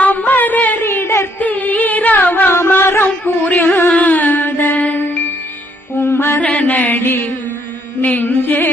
அமரரிடத்தீரவமரம் புரியாத உமரனடி நெஞ்சே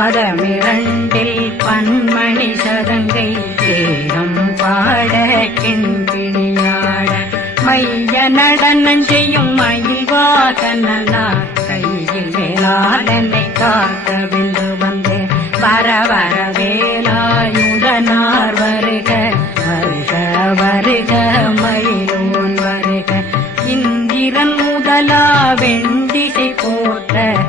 பாதமிரண்டில் பன்மணி சதங்கை தேரம் பாட கிண்பிணியாட மைய நடனம் செய்யும் மயில்வாகனா கையில் வேளாடனை காக்க வில்லு வந்து. வர வர வேலாயுதனார் வருக வருக வருக மயிலோன் வருக. இந்திரன் முதலா வெண்டிசை போற்ற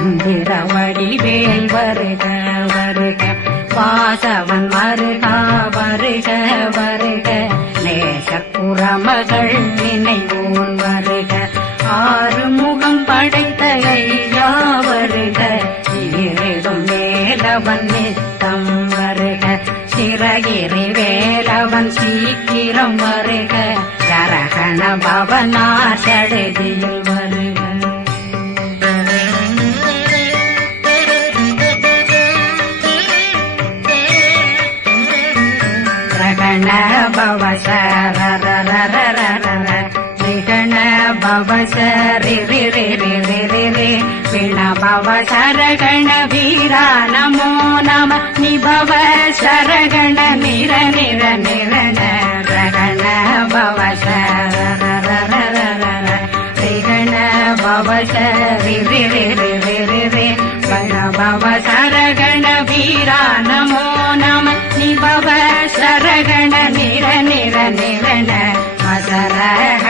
மந்திர வடிவேல் வருக வருக. வாசவன் வருக வருக நேசப்புற மகள் நினைவோன் வருக. ஆறு முகம் படைத்த ஐயா வருக. இருடும் வேலவன் நித்தம் வருக. சிறகிரி வேலவன் சீக்கிரம் வருக. சரகண பவனார் சடுதியில் பவசரகண வீரா நமோ நம. நிபவ சரகண நிர நிர நிர ரகண பவ சரண பவசரி ரி ரி ரி வீரா நமோ நம. நிபவ சரகண நிர நிர நிரண மசரக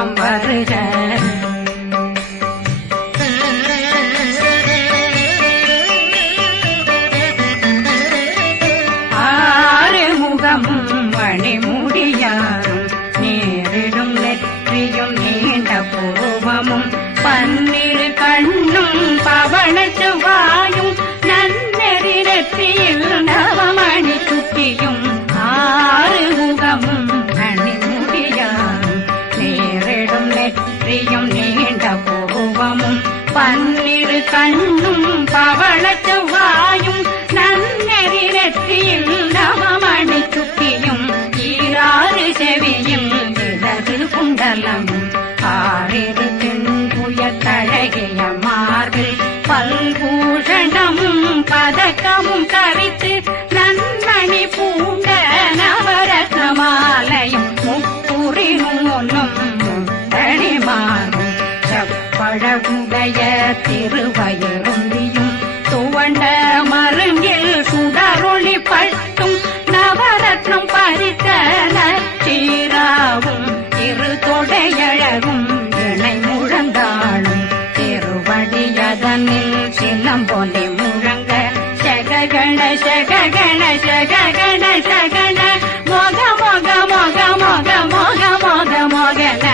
வண்ணம் வருக ஆறு முகம் மணிமுடியாரும் பன்னிரு கண்ணும் பவளத்தை గణ జగ గణ జగణ మోగ మోగ మోగ మోగ మోగ మోగ మోగల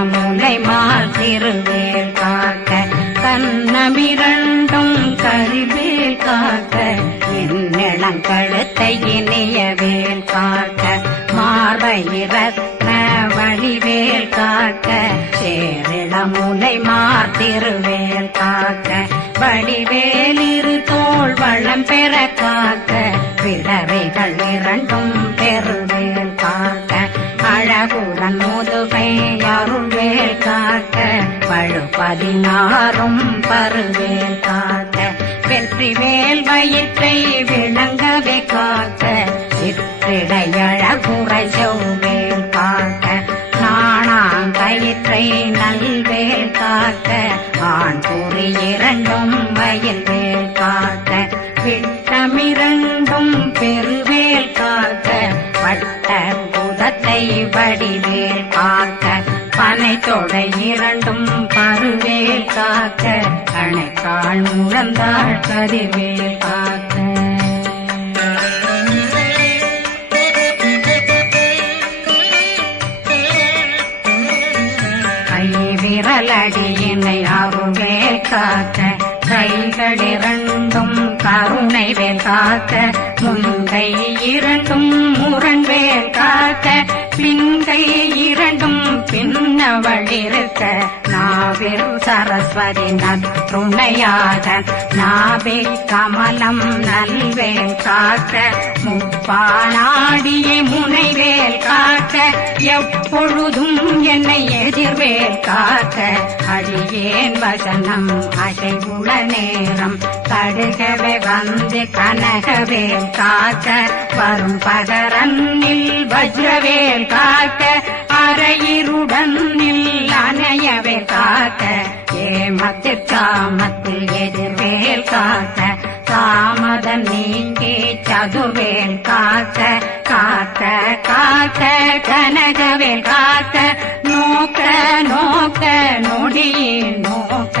சேரிளம் மாசிறுவேல் காக்க கண்ணமிரண்டும் கரிவேல் காக்க என் கழுத்தை இணையவேல் காக்க மார்பை வழிவேல் காக்க சேரிளமுலை மாத்திருவேல் காக்க வடிவேல் இரு தோள் வளம் பெற காக்க பிறவைகள் இரண்டும் பெருவேல் காக்க அழகுடன் பதினாறும் பருவேல் காக்க வெற்றி வேல் வயிற்றை விளங்கவே காக்க சிற்றிடையழகுறை செவ்வேல் தொடை இரண்டும் பருவே காக்க கணைக்கால் முழந்தாள் கருவே காக்க. கை விரலடியினை அருவே காக்க. கைகளிரண்டும் கருணை வேல் காக்க. முன்கை இரண்டும் முரண்வே காக்க. பின்கை இரண்டும் பின்னவழிருக்க நாவில் சரஸ்வதி நற்றுணையாக நாவே கமலம் நல்வேல் காக்க முப்பானாடியை முனைவேல் காக்க எப்பொழுதும் என்னை எதிர்வேல் காக்க அடியேன் வசனம் அசைவுள நேரம் கடுகவே வந்து கனகவேல் காக்க வரும் பகரன்னில் வஜ்ரவேல் காக்க அரையிருடன் அணையவே காக்க. ஏமத்து காமத்தில் எதிர்வேல் காக்க. தாமதம் நீங்கி சதுவேல் காக்க. காக்க காக்க கனகவேல் காக்க. நோக்க நோக்க நொடியே நோக்க.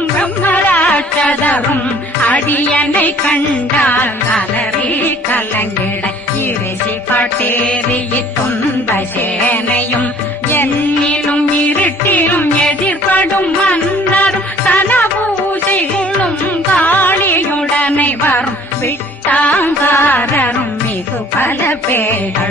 பிரம்மராட்சதரும் அடியனை கண்டால் அலறி கலங்கிட. இறைசி பட்டேறிய துன்ப சேனையும் என்னிலும் இருட்டிலும் எதிர்படும் மன்னரும் தனபூஜைகளும் காளியுடனை வரும். விட்டாங்காரரும் மிகு பல பேர்கள்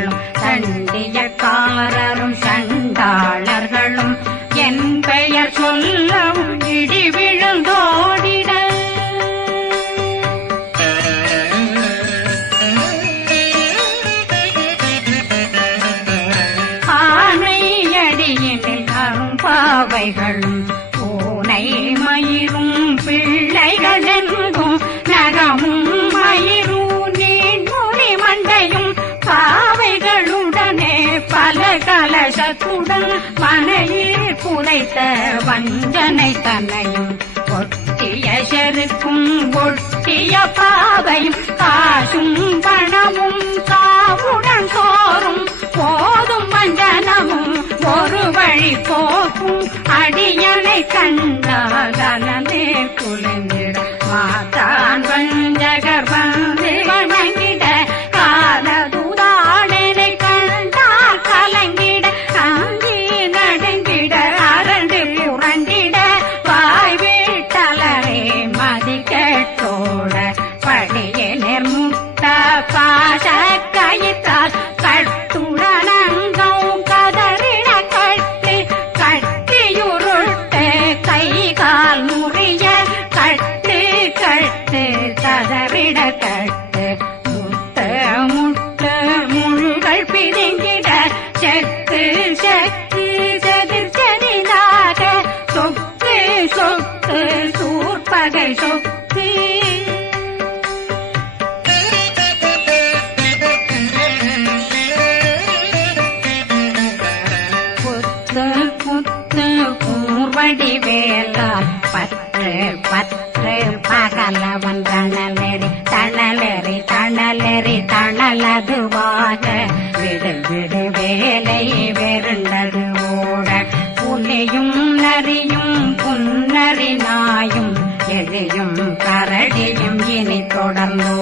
உடல் மனையில் புதைத்த வஞ்சனை தன்னையும் ஒட்டிய செருக்கும் ஒட்டிய பாதையும் காசும் பணமும் சாவுடன் சோறும் போதும் வஞ்சனமும் ஒரு வழி போக்கும் அடியனை கண்டால் அலந்தே குலைந்திட மாத்தான் பற்று பற்று பகலவன் தணலெறி தணலெறி தணலெறி தணலதுவாக விடு விடு வேலை வெருண்டது ஓட புலியும் நரியும் புன்னறி நாயும் எழியும் கரடியும் இனி தொடர்ந்தோட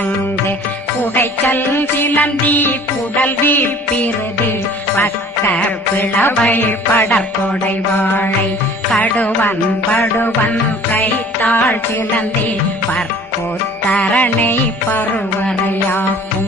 சொக்கு புகைச்சல் சிலந்தி குடல் வீப்பிருது பக்க பிளவை படற்கொடை வாழை கடுவன் படுவன் கைத்தாள் சிலந்தி பற்போத்தரணை பருவரையாக்கும்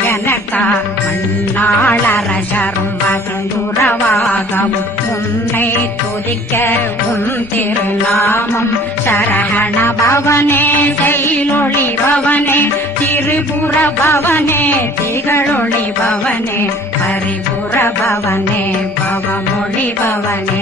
மண்ணாளரசரும் மகந்துறவாகவும் உன்னை துதிக்க உன் திருநாமம் சரகண பவனே செயலொளி பவனே திரிபுர பவனே திகழொளி பவனே பரிபுர பவனே பவமொழி பவனே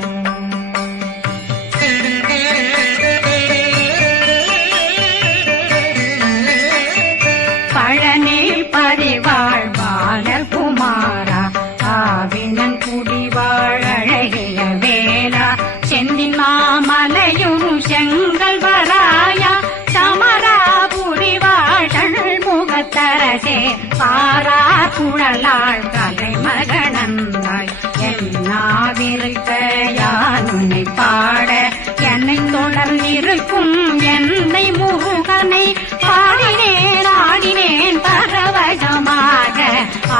குழலாள் கலைமகனந்தாய் என்னாவிருக்க யான் உன்னை பாட என்னை தொடர்ந்திருக்கும் என்னை முருகனை பாடினேன் ஆடினேன் பரவசமாக.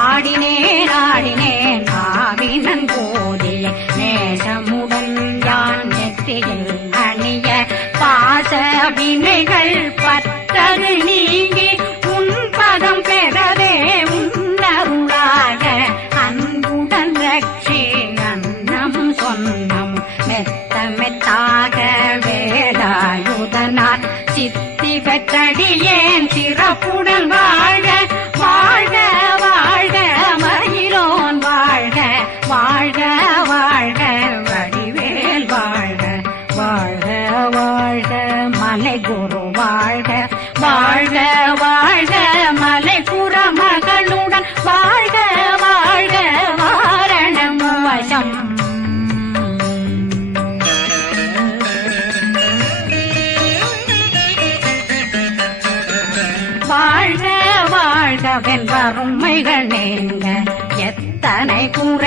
ஆடினேன் ஆடினேன் ஆவினன் போதிய நேசமுடன் யான் நெத்தியில் அணிய பாச வினைகள் பத்தது நீங்கே. சிறப்புடன்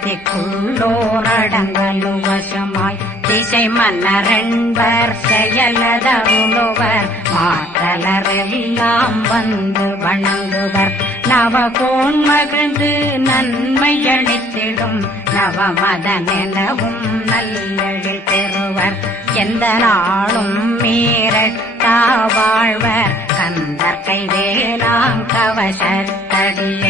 அஷ்டதிக்குள்ளோரடங்கலும் வசமாய் திசை மன்னரன்பர் செயலதருளுவர் மாற்றலரெல்லாம் வந்து வணங்குவர். நவகோன் மகிழ்ந்து நன்மை அளித்திடும் நவமதனெனவும் நல்லெழில் பெறுவர். எந்த நாளும் மீறட்டா வாழ்வர் கந்தர் கைவேலாம் கவசத்தடியே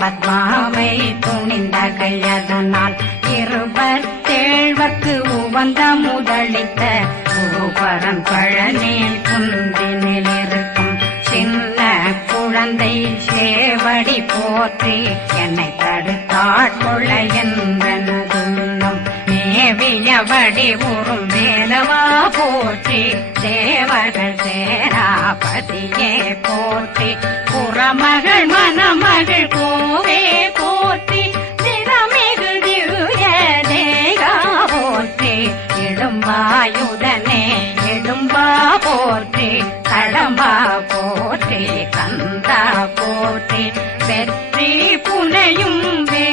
பத்மாவை துணிந்த கையதனால் இருபத்தேழ்வர்க்கு உவந்த முதலித்த பூபரன் பழனில் குந்தினில் இருக்கும் சின்ன குழந்தை சேவடி போற்றி என்னை தடுத்தாட்கொள்ள என்பனதுள்ளம் மேவியபடி உறும் மேலமா போற்றி தேவர்கள் சேராபதியே போற்றி. புறமகள் மணமகள் கோவே போற்றி திறமிகு திவ்ய தேகா போற்றி. இடும்பாயுதனே இடும்பா போற்றி. கடம்பா போற்றி கந்தா போற்றி. வெற்றி புனையும் வே